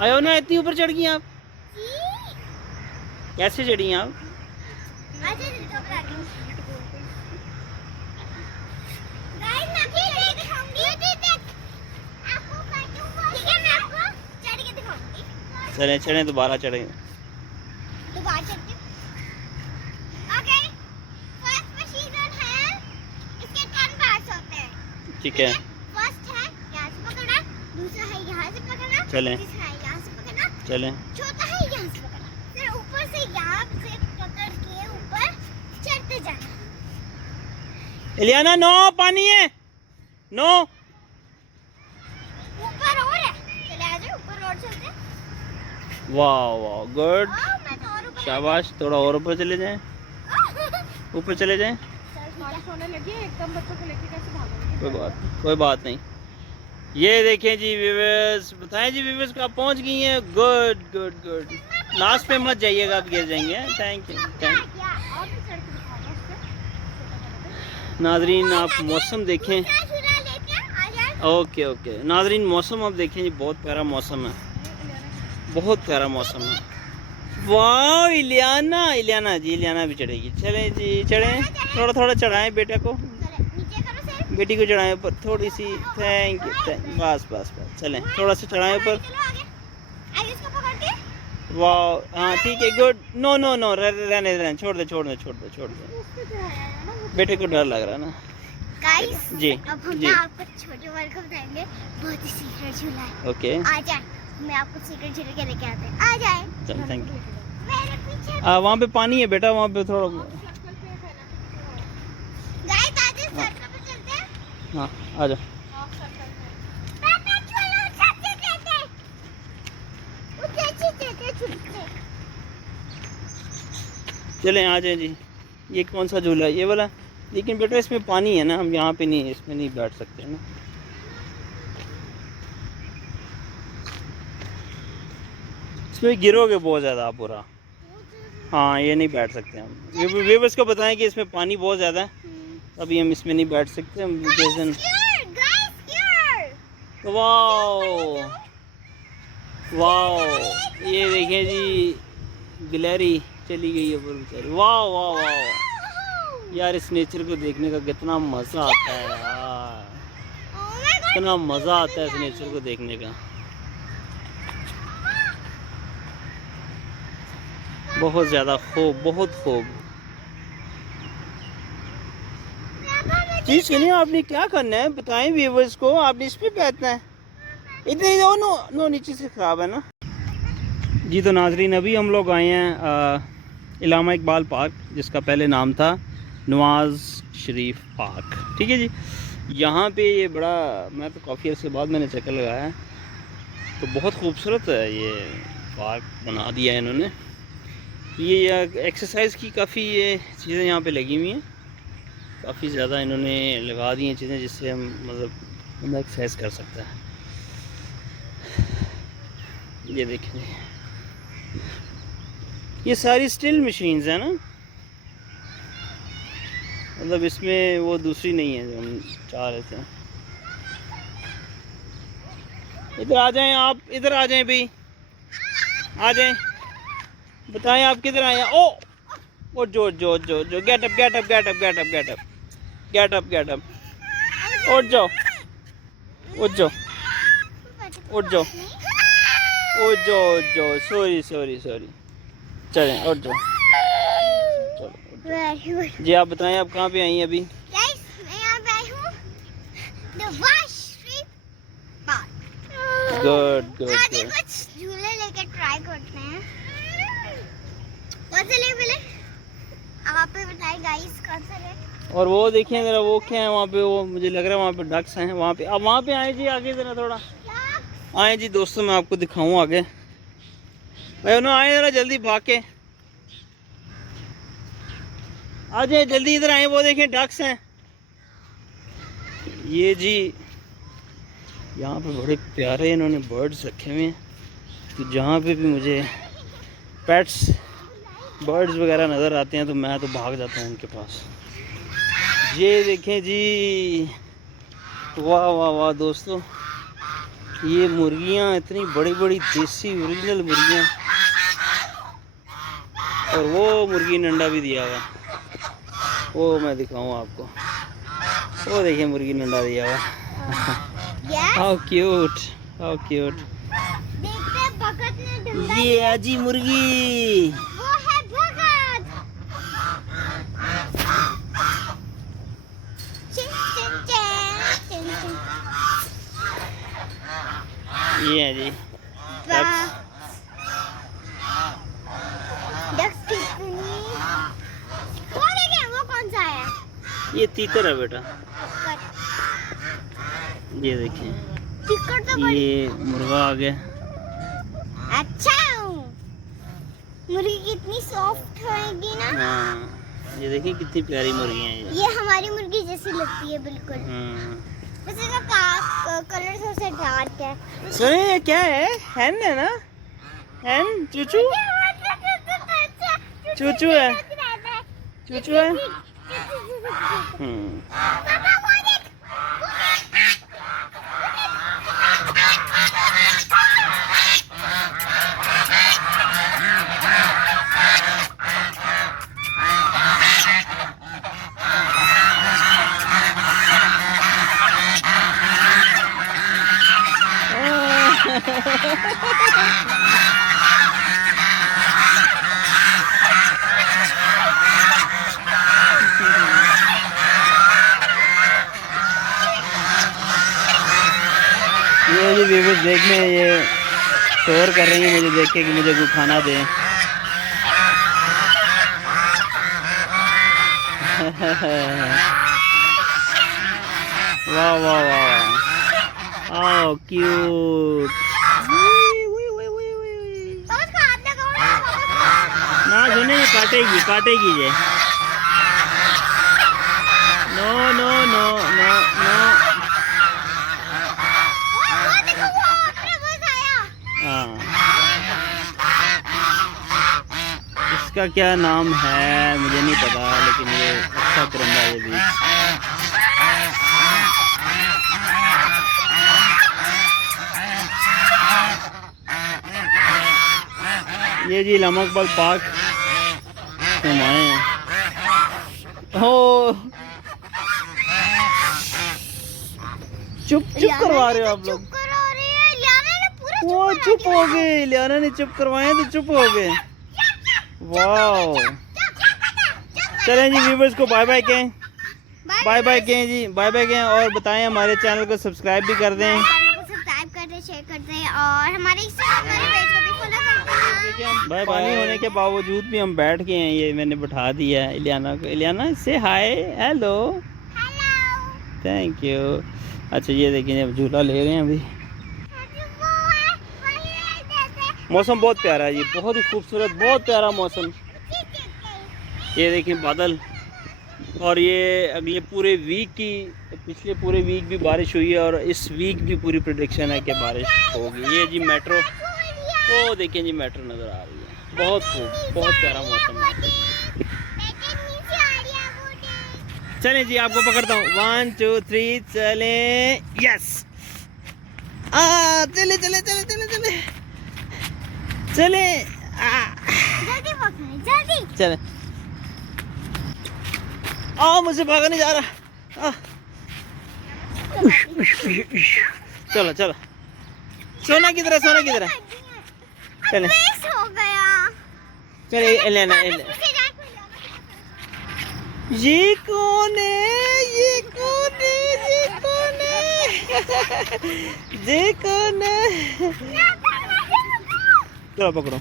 आयो ना, इतनी ऊपर चढ़ गई आप? कैसे चढ़ी आप? चले चढ़े, दोबारा चढ़े। ठीक है, फर्स्ट है यहाँ से पकड़ना, दूसरा है यहाँ से पकड़ना, चलें। तीसरा है यहाँ से पकड़ना, चलें। चौथा है यहाँ से पकड़ना, फिर ऊपर से यहाँ से पकड़ के ऊपर चढ़ते जाना। इलियाना, नो पानी है, नो। ऊपर और है, चले आ जाओ ऊपर और चलते हैं। वाह वाह, गुड, मैं तो और ऊपर शाबाश। थोड़ा और ऊपर चले जाएं, ऊपर चले जाएं। बारिश होने लगी है, एकदम बच्चों को लेके कैसे भागोगे? कोई बात नहीं। ये देखें जी व्यूअर्स, बताएं जी व्यूअर्स को आप पहुंच गई हैं। Good good good. लास्ट पे मत जाइएगा, आप गिर जाएंगे। Thank you, thank you. नाजरीन आप मौसम देखें। ओके ओके नाजरीन, मौसम आप देखें जी, बहुत प्यारा मौसम है, बहुत प्यारा मौसम है। वाह इलियाना, इलियाना जी, इलियाना भी चढ़ेगी। चलें जी, चढ़ें। थोड़ा थोड़ा चढ़ाएं बेटा को, बेटी को चढ़ाएं ऊपर थोड़ी सी। थैंक यू, बस बस बस। चलें, थोड़ा सा चढ़ाएं ऊपर। वाह, हाँ ठीक है, गुड। नो नो नो, रहने रहने, छोड़ दे छोड़ दे छोड़ दे छोड़ दे। बेटे को डर लग रहा है ना। गाइस जी अब हम जी, आपको छोटे वाले को बताएंगे, बहुत ही सीक्रेट झूला है। ओके, आ जाए, मैं आपको सीक्रेट झूले के लेके आते हैं। आ जाए। चल, थैंक यू। मेरे पीछे वहाँ पे पानी है बेटा, वहाँ पे थोड़ा। गाइस आज इस सर्कल पे चलते हैं। हाँ आ जाओ। पापा झूला सबसे देते, उसे देते झूले। चलें आ जाए जी। ये कौन सा झूला है? ये वाला। लेकिन बेटा इसमें पानी है ना, हम यहाँ पे नहीं, इसमें नहीं बैठ सकते ना। इसमें गिरोगे बहुत ज़्यादा आप पूरा। हाँ ये नहीं बैठ सकते हम। व्यूअर्स को बताएं कि इसमें पानी बहुत ज़्यादा है, अभी हम इसमें नहीं बैठ सकते। हम वाह वाह, ये देखें जी, गिलहरी चली गई है ऊपर बेचारी। वाह वाह वाह यार, इस नेचर को देखने का कितना मज़ा आता है यार, कितना मज़ा आता है इस नेचर को देखने का। बहुत ज़्यादा खूब, बहुत खूब। चीज़ सुनिए, आपने क्या करना है बताएं व्यूअर्स को। आपने इस पे बैठना है। इधर नो नो, नीचे से ख़राब है ना जी। तो नाजरीन अभी हम लोग आए हैं इलामा इकबाल पार्क, जिसका पहले नाम था नवाज़ शरीफ पार्क। ठीक है जी। यहाँ पे ये बड़ा, मैं तो काफ़ी अर्से बाद मैंने चक्कर लगाया है, तो बहुत खूबसूरत है ये पार्क बना दिया है इन्होंने। ये एक्सरसाइज की काफ़ी ये चीज़ें यहाँ पे लगी हुई हैं, काफ़ी ज़्यादा इन्होंने लगा दी हैं चीज़ें, जिससे हम मतलब बंदा एक्सरसाइज कर सकता है। ये देखें, ये सारी स्टिल मशीन्स हैं ना, मतलब इसमें वो दूसरी नहीं है जो हम चाह रहे थे। इधर आ जाएं आप, इधर आ जाएं भाई, आ जाएं। बताएं आप किधर आए हैं? ओ जो जो जो जो, get up get up get up get up get up get up get up, उठ जाओ उठ जाओ उठ जाओ उठ जाओ उठ जाओ, सॉरी सॉरी सॉरी। चलें उठ जाओ, चलो जी। आप बताएं आप कहाँ पे आई हैं अभी? गाइस मैं यहाँ पे आई हूँ Nawaz Sharif park. Good good आज गुड। कुछ झूले लेके ट्राई करते हैं। कौन से ले मिले? आप ही बताइए गाइस, कौन से ले? और वो देखिए ज़रा, वो क्या है वहाँ पे? वो मुझे लग रहा है वहाँ पे डक्स हैं वहाँ पे। अब वहाँ पे आए जी, आगे ज़रा थोड़ा आए जी दोस्तों, मैं आपको दिखाऊँ आगे। भाई ना आए ज़रा जल्दी भाग के आ जाए, जल्दी इधर आए। वो देखें डक्स हैं ये जी। यहाँ पे बड़े प्यारे इन्होंने बर्ड्स रखे हुए हैं, तो जहाँ पे भी मुझे पेट्स बर्ड्स वगैरह नज़र आते हैं तो मैं तो भाग जाता हूँ उनके पास। ये देखें जी, वाह वाह वाह दोस्तों, ये मुर्गियाँ इतनी बड़ी बड़ी देसी ओरिजिनल मुर्गियाँ, और वो मुर्गी ने अंडा भी दिया हुआ, वो मैं दिखाऊँ आपको। वो देखिए मुर्गी ने अंडा दिया हुआ। How cute, how cute. देखते हैं भगत ने डंडा ये आजी मुर्गी। वो है भगत। चिन चिन चिन चिन चिन। ये है जी वाह। डक्स कितनी। वो देखिए वो कौन सा है? ये तीतर है बेटा, ये देखिए टिकट तो बड़ी। ये मुर्गा आ गया। अच्छा मुर्गी कितनी सॉफ्ट होएगी ना। हाँ, ये देखिए कितनी प्यारी मुर्गियाँ हैं ये हमारी मुर्गी जैसी लगती है बिल्कुल। वैसे इसका कलर सबसे डार्क है। सुनिए ये क्या है? हैन है ना? हैन? चूचू? चूचू है, चूचू है। पापा वो देख। ये जी व्यूअर्स देखने ये शोर कर रही है मुझे देख के कि मुझे कोई खाना दे। वाह वाह वाह, ओह क्यूट। पापा इसका हाथ लगाओ ना। ना सुने, काटेगी काटेगी ये। No no no no no. वो देखो वो अपने बस आया। हाँ, इसका क्या नाम है मुझे नहीं पता, लेकिन ये अच्छा परिंदा है ये भी। ये जी इलामाबाद पार्क हम आए हैं। हो चुप चुप करवा रहे हो आप लोग। चुप करो रे। लियाना ने पूरा वो चुप हो गए, लियाना ने चुप करवाए तो चुप हो गए। वाह, चलें जी व्यूवर्स को बाय बाय कहें, बाय बाय कहें जी, बाय बाय कहें, और बताएं हमारे चैनल को सब्सक्राइब भी कर दें। सब्सक्राइब कर दें, शेयर कर दें, और हमारे इंस्टाग्राम पेज को भी फॉलो कर दें। बाय पानी होने के बावजूद भी हम बैठ गए हैं, ये मैंने बैठा दिया है इलियाना को। इलियाना से हाय, हेलो, थैंक यू। अच्छा ये देखिए अब झूला ले रहे हैं अभी। मौसम बहुत प्यारा है जी, बहुत ही खूबसूरत, बहुत प्यारा मौसम। ये देखिए बादल, और ये अगले पूरे वीक की, पिछले पूरे वीक भी बारिश हुई है, और इस वीक भी पूरी प्रेडिक्शन है कि बारिश होगी। ये जी मेट्रो, वो देखिए जी मेट्रो नज़र आ रही है, बहुत खूब, बहुत प्यारा मौसम है। चलें जी आपको पकड़ता हूँ, 1 2 3 चलें, यस। चले चले चले चले चले चले, जल्दी पकड़ो, जल्दी। चले। मुझे भागा नहीं जा रहा। चलो चलो, सोना किधर है, सोना किधर है? चले मिस हो गया। चले लेना। ये कौन है, ये कौन है, ये कौन है, ये कौन है? चलो पकड़ो।